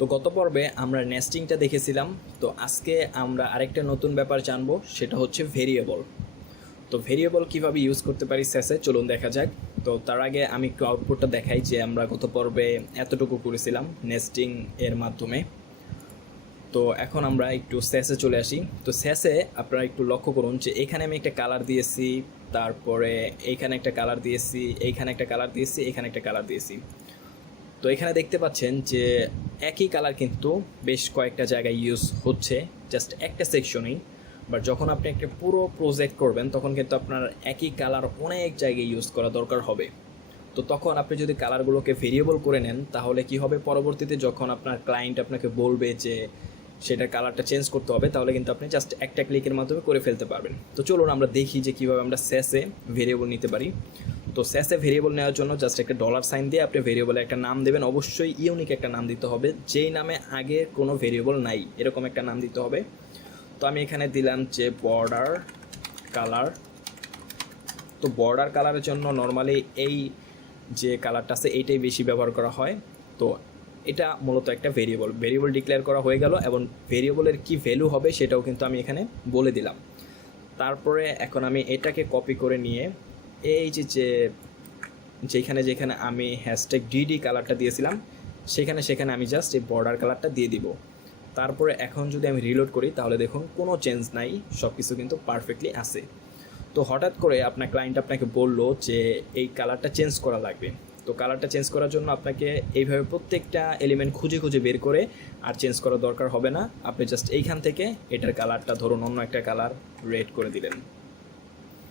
তো গত পর্বে আমরা নেস্টিংটা দেখেছিলাম। তো আজকে আমরা আরেকটা নতুন ব্যাপার জানবো, সেটা হচ্ছে ভেরিয়েবল। তো ভেরিয়েবল কিভাবে ইউজ করতে পারি স্যাসে, চলুন দেখা যাক। তো তার আগে আমি একটু আউটপুটটা দেখাই যে আমরা গত পর্বে এতটুকু করেছিলাম নেস্টিং এর মাধ্যমে। তো এখন আমরা একটু স্যাসে চলে আসি। তো স্যাসে আপনারা একটু লক্ষ্য করুন যে এখানে আমি একটা কালার দিয়েছি, তারপরে এইখানে একটা কালার দিয়েছি, এইখানে একটা কালার দিয়েছি, এখানে একটা কালার দিয়েছি। তো এখানে দেখতে পাচ্ছেন যে একই কালার কিন্তু বেশ কয়েকটা জায়গায় ইউজ হচ্ছে, জাস্ট একটা সেকশনেই। বাট যখন আপনি একটা পুরো প্রজেক্ট করবেন তখন কিন্তু আপনার একই কালার অনেক জায়গায় ইউজ করা দরকার হবে। তো তখন আপনি যদি কালারগুলোকে ভেরিয়েবল করে নেন তাহলে কি হবে, পরবর্তীতে যখন আপনার ক্লায়েন্ট আপনাকে বলবে যে সেটার কালারটা চেঞ্জ করতে হবে, তাহলে কিন্তু আপনি জাস্ট একটা ক্লিকের মাধ্যমে করে ফেলতে পারবেন। তো চলুন আমরা দেখি যে কীভাবে আমরা স্যাসে ভেরিয়েবল নিতে পারি। তো স্যাসে ভেরিয়েবল নেওয়ার জন্য জাস্ট একটা ডলার সাইন দিয়ে আপনি ভেরিয়েবলে একটা নাম দেবেন। অবশ্যই ইউনিক একটা নাম দিতে হবে, যেই নামে আগে কোনো ভেরিয়েবল নাই এরকম একটা নাম দিতে হবে। তো আমি এখানে দিলাম যে বর্ডার কালার। তো বর্ডার কালারের জন্য নর্মালি এই যে কালারটা আছে এইটাই বেশি ব্যবহার করা হয়। তো এটা মূলত একটা ভেরিয়েবল ডিক্লেয়ার করা হয়ে গেল, এবং ভেরিয়েবলের কি ভ্যালু হবে সেটাও কিন্তু আমি এখানে বলে দিলাম। তারপরে এখন আমি এটাকে কপি করে নিয়ে এই যে যেখানে আমি হ্যাশট্যাগ ডিডি কালারটা দিয়েছিলাম সেখানে আমি জাস্ট এই বর্ডার কালারটা দিয়ে দিব। তারপরে এখন যদি আমি রিলোড করি তাহলে দেখুন কোনো চেঞ্জ নাই, সব কিছু কিন্তু পারফেক্টলি আছে। তো হঠাৎ করে আপনার ক্লায়েন্ট আপনাকে বললো যে এই কালারটা চেঞ্জ করা লাগবে। তো কালারটা চেঞ্জ করার জন্য আপনাকে এইভাবে প্রত্যেকটা এলিমেন্ট খুঁজে খুঁজে বের করে আর চেঞ্জ করার দরকার হবে না। আপনি জাস্ট এইখান থেকে এটার কালারটা ধরুন অন্য একটা কালার রেড করে দিলেন।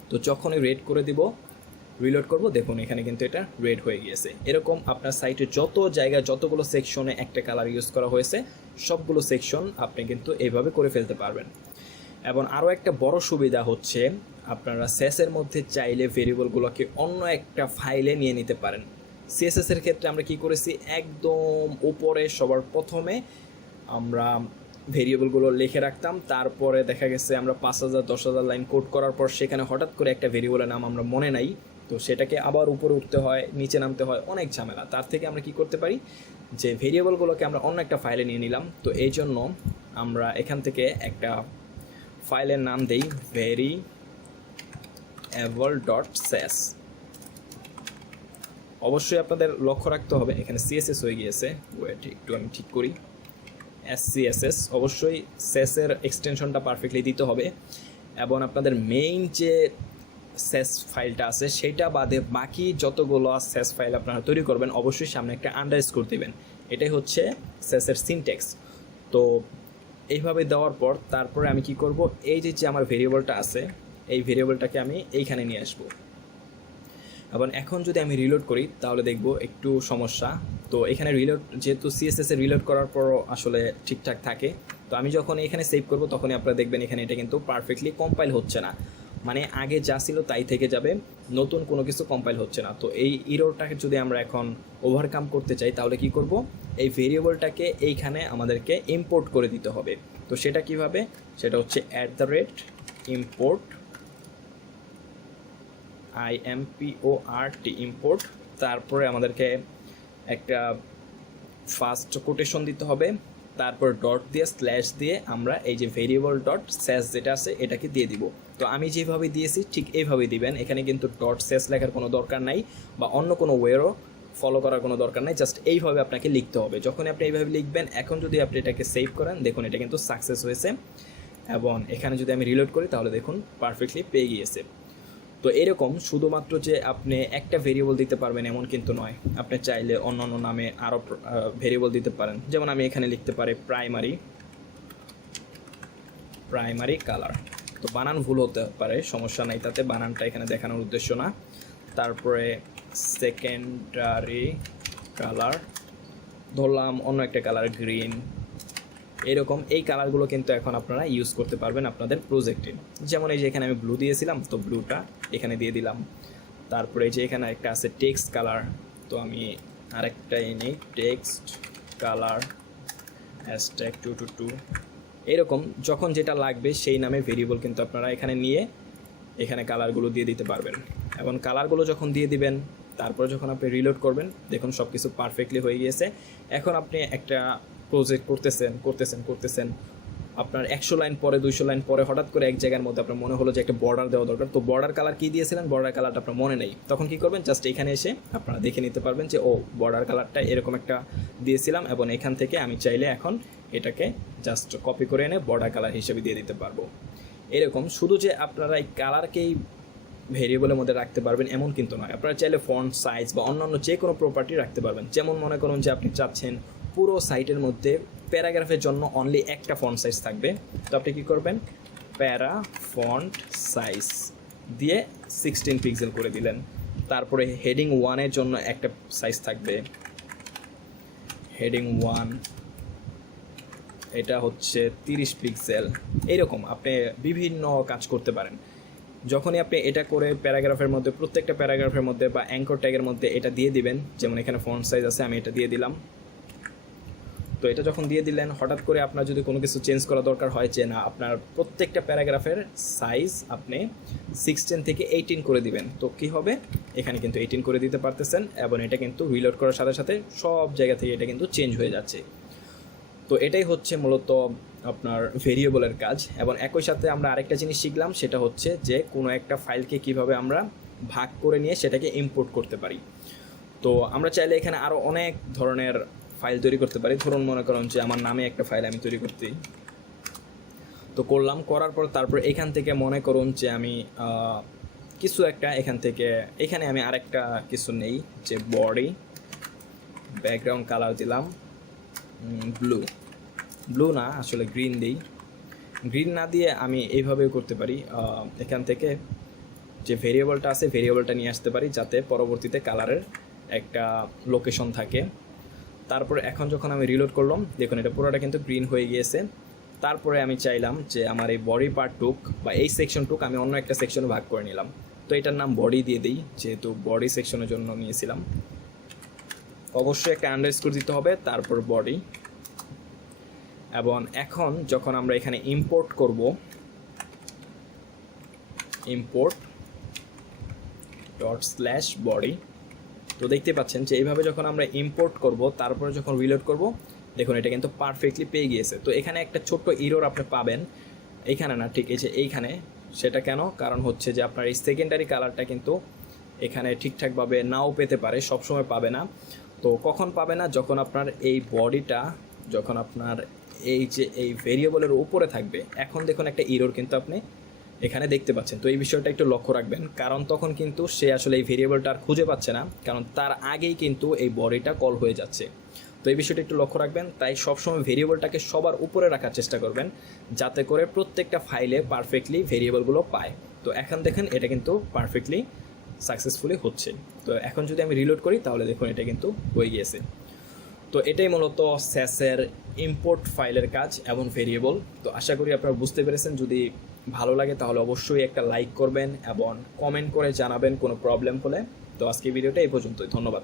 তো যখনই রেড করে দিব, রিলোড করব, দেখুন এখানে কিন্তু এটা রেড হয়ে গিয়েছে। এরকম আপনার সাইটে যত জায়গায় যতগুলো সেকশনে একটা কালার ইউজ করা হয়েছে সবগুলো সেকশন আপনি কিন্তু এইভাবে করে ফেলতে পারবেন। এবং আরও একটা বড় সুবিধা হচ্ছে আপনারা স্যাসের মধ্যে চাইলে ভেরিয়েবলগুলোকে অন্য একটা ফাইলে নিয়ে নিতে পারেন। সিএসএসের ক্ষেত্রে আমরা কি করেছি, একদম উপরে সবার প্রথমে আমরা ভেরিয়েবলগুলো লিখে রাখতাম, তারপরে দেখা গেছে আমরা 5000-10,000 লাইন কোড করার পর সেখানে হঠাৎ করে একটা ভেরিয়েবলের নাম আমরা মনে নাই, তো সেটাকে আবার উপরে উঠতে হয়, নিচে নামতে হয়, অনেক ঝামেলা। তার থেকে আমরা কি করতে পারি যে ভেরিয়েবলগুলোকে আমরা অন্য একটা ফাইলে নিয়ে নিলাম। তো এই জন্য আমরা এখান থেকে একটা ফাইলের নাম দেই variable.sas। অবশ্যই আপনাদের লক্ষ্য রাখতে হবে এখানে সিএসএস হয়ে গিয়েছে, ওয়েট একটু আমি ঠিক করি, SCSS। অবশ্যই স্যাসের এক্সটেনশনটা পারফেক্টলি দিতে হবে, এবং আপনাদের মেইন যে স্যাস ফাইলটা আছে সেটা বাদে বাকি যতগুলো স্যাস ফাইল আপনারা তৈরি করবেন অবশ্যই সামনে একটা আন্ডারস্কোর দিবেন। এটাই হচ্ছে স্যাসের সিনট্যাক্স। তো এইভাবে দেওয়ার পর তারপরে আমি কি করব, এই যে আমার ভেরিয়েবলটা আছে এই ভেরিয়েবলটাকে আমি এইখানে নিয়ে আসবো। এবং এখন যদি আমি রিলোড করি তাহলে দেখব একটু সমস্যা। তো এখানে রিলোড, যেহেতু সিএসএসে রিলোড করার পরও আসলে ঠিকঠাক থাকে, তো আমি যখন এখানে সেভ করব তখনই আপনারা দেখবেন এখানে এটা কিন্তু পারফেক্টলি কম্পাইল হচ্ছে না, মানে আগে যা ছিল তাই থেকে যাবে, নতুন কোনো কিছু কম্পাইল হচ্ছে না। তো এই ইরোরটাকে যদি আমরা এখন ওভারকাম করতে চাই তাহলে কি করব, এই ভেরিয়েবলটাকে এইখানে আমাদেরকে ইম্পোর্ট করে দিতে হবে। তো সেটা কিভাবে, সেটা হচ্ছে @import ইম্পোর্ট। তারপরে আমাদেরকে একটা ফার্স্ট কোটেশন দিতে হবে, তারপর ডট দিয়ে স্ল্যাশ দিয়ে আমরা এই যে ভেরিয়েবল ডট স্যাস যেটা আছে এটাকে দিয়ে দিব। তো আমি যেভাবে দিয়েছি ঠিক এইভাবে দিবেন, এখানে কিন্তু ডট স্যাস লেখার কোনো দরকার নাই বা অন্য কোনো ওয়েরও ফলো করার কোনো দরকার নাই, জাস্ট এইভাবে আপনাকে লিখতে হবে। যখন আপনি এইভাবে লিখবেন, এখন যদি আপনি এটাকে সেভ করেন দেখুন এটা কিন্তু সাকসেস হয়েছে। এবং এখানে যদি আমি রিলোড করি তাহলে দেখুন পারফেক্টলি পেয়ে গিয়েছে। তো এরকম শুধুমাত্র যে আপনি একটা ভেরিয়েবল দিতে পারবেন এমন কিন্তু নয়, আপনি চাইলে অন্য অন্য নামে আরও ভেরিয়েবল দিতে পারেন। যেমন আমি এখানে লিখতে পারি প্রাইমারি কালার। তো বানান ভুল হতে পারে, সমস্যা নাই তাতে, বানানটা এখানে দেখানোর উদ্দেশ্য না। তারপরে সেকেন্ডারি কালার ধরলাম, অন্য একটা কালার গ্রিন। এরকম এই কালারগুলো কিন্তু এখন আপনারা ইউজ করতে পারবেন আপনাদের প্রজেক্টে। যেমন এই যে এখানে আমি ব্লু দিয়েছিলাম, তো ব্লুটা এখানে দিয়ে দিলাম। তারপরে যে এখানে একটা আছে টেক্সট কালার, তো আমি আরেকটা এনে টেক্সট কালার #222। এরকম যখন যেটা লাগবে সেই নামে ভেরিয়েবল কিন্তু আপনারা এখানে নিয়ে এখানে কালারগুলো দিয়ে দিতে পারবেন। এবং কালারগুলো যখন দিয়ে দিবেন তারপরে যখন আপনি রিলোড করবেন দেখুন সব কিছু পারফেক্টলি হয়ে গিয়েছে। এখন আপনি একটা প্রজেক্ট করতেছেন আপনার 100 লাইন পরে 200 লাইন পরে হঠাৎ করে এক জায়গার মধ্যে আপনার মনে হলো যে একটা বর্ডার দেওয়া দরকার, তো বর্ডার কালার কী দিয়েছিলেন, বর্ডার কালারটা আপনার মনে নেই, তখন কী করবেন, জাস্ট এখানে এসে আপনারা দেখে নিতে পারবেন যে ও বর্ডার কালারটা এরকম একটা দিয়েছিলাম, এবং এখান থেকে আমি চাইলে এখন এটাকে জাস্ট কপি করে এনে বর্ডার কালার হিসেবে দিয়ে দিতে পারবো। এরকম শুধু যে আপনারা এই কালারকেই ভেরিয়েবলের মধ্যে রাখতে পারবেন এমন কিন্তু নয়, আপনারা চাইলে ফন্ট সাইজ বা অন্যান্য যে কোনো প্রপার্টি রাখতে পারবেন। যেমন মনে করুন যে আপনি চাচ্ছেন পুরো সাইটের মধ্যে প্যারাগ্রাফের জন্য অনলি একটা ফন্ট সাইজ থাকবে, তো আপনি কী করবেন, প্যারা ফন্ট সাইজ দিয়ে 16 পিক্সেল করে দিলেন। তারপরে হেডিং 1-এর জন্য একটা সাইজ থাকবে, হেডিং 1 এটা হচ্ছে 30 পিক্সেল। এইরকম আপনি বিভিন্ন কাজ করতে পারেন। যখনই আপনি এটা করে প্যারাগ্রাফের মধ্যে, প্রত্যেকটা প্যারাগ্রাফের মধ্যে বা অ্যাঙ্কর ট্যাগের মধ্যে এটা দিয়ে দিবেন, যেমন এখানে ফন্ট সাইজ আছে আমি এটা দিয়ে দিলাম। তো এটা যখন দিয়ে দিলেন, হঠাৎ করে আপনার যদি কোনো কিছু চেঞ্জ করা দরকার হয় যে না আপনার প্রত্যেকটা প্যারাগ্রাফের সাইজ আপনি 16 থেকে 18 করে দিবেন, তো কী হবে, এখানে কিন্তু 18 করে দিতে পারতেছেন, এবং এটা কিন্তু রিলোড করার সাথে সাথে সব জায়গা থেকে এটা কিন্তু চেঞ্জ হয়ে যাচ্ছে। তো এটাই হচ্ছে মূলত আপনার ভেরিয়েবলের কাজ। এবং একই সাথে আমরা আরেকটা জিনিস শিখলাম, সেটা হচ্ছে যে কোনো একটা ফাইলকে কিভাবে আমরা ভাগ করে নিয়ে সেটাকে ইম্পোর্ট করতে পারি। তো আমরা চাইলে এখানে আরও অনেক ধরনের ফাইল তৈরি করতে পারি। ধরুন মনে করুন যে আমার নামে একটা ফাইল আমি তৈরি করতে, তো করলাম, করার পর তারপর এখান থেকে মনে করুন যে আমি কিছু একটা এখানে আমি আরেকটা কিছু নেই, যে বডি ব্যাকগ্রাউন্ড কালার দিলাম ব্লু না, আসলে গ্রিন দিই। গ্রিন না দিয়ে আমি এইভাবেও করতে পারি, এখান থেকে যে ভেরিয়েবলটা আছে ভেরিয়েবলটা নিয়ে আসতে পারি, যাতে পরবর্তীতে কালারের একটা লোকেশন থাকে। তারপরে এখন যখন আমি রিলোড করলাম, দেখুন এটা পুরোটা কিন্তু গ্রিন হয়ে গিয়েছে। তারপরে আমি চাইলাম যে আমার এই বডি পার্টটুক বা এই সেকশনটুক আমি অন্য একটা সেকশনে ভাগ করে নিলাম, তো এটার নাম বডি দিয়ে দিই, যেহেতু বডি সেকশনের জন্য নিয়েছিলাম। অবশ্যই একটা আন্ডারস্কোর দিতে হবে, তারপর বডি। এবং এখন যখন আমরা এখানে ইম্পোর্ট করব, ইম্পোর্ট ./body, তো দেখতে পাচ্ছেন যে এইভাবে যখন আমরা ইম্পোর্ট করব, তারপরে যখন রিলোড করব, দেখুন এটা কিন্তু পারফেক্টলি পেয়ে গিয়েছে। তো এখানে একটা ছোট্ট এরর আপনি পাবেন, এইখানে না, ঠিক আছে এইখানে। সেটা কেন, কারণ হচ্ছে যে আপনার এই সেকেন্ডারি কালারটা কিন্তু এখানে ঠিকঠাকভাবে নাও পেতে পারে, সবসময় পাবে না। তো কখন পাবে না, যখন আপনার এই বডিটা, যখন আপনার এই ভেরিয়েবলের উপরে থাকবে। এখন দেখুন একটা এরর কিন্তু আপনি এখানে দেখতে পাচ্ছেন, তো এই বিষয়টা একটু লক্ষ্য রাখবেন, কারণ তখন কিন্তু সে আসলে এই ভেরিয়েবলটা আর খুঁজে পাচ্ছে না, কারণ তার আগেই কিন্তু এই বডিটা কল হয়ে যাচ্ছে। তো এই বিষয়টা একটু লক্ষ্য রাখবেন। তাই সবসময় ভেরিয়েবলটাকে সবার উপরে রাখার চেষ্টা করবেন, যাতে করে প্রত্যেকটা ফাইলে পারফেক্টলি ভেরিয়েবলগুলো পায়। তো এখন দেখেন এটা কিন্তু পারফেক্টলি সাকসেসফুলি হচ্ছে। তো এখন যদি আমি রিলোড করি, তাহলে দেখুন এটা কিন্তু হয়ে গিয়েছে। তো এটাই মূলত স্যাসের ইম্পোর্ট ফাইলের কাজ এবং ভেরিয়েবল। তো আশা করি আপনারা বুঝতে পেরেছেন। যদি ভালো লাগে তাহলে অবশ্যই একটা লাইক করবেন এবং কমেন্ট করে জানাবেন কোনো প্রবলেম হলে। তো আজকে ভিডিওটা এই পর্যন্তই, ধন্যবাদ।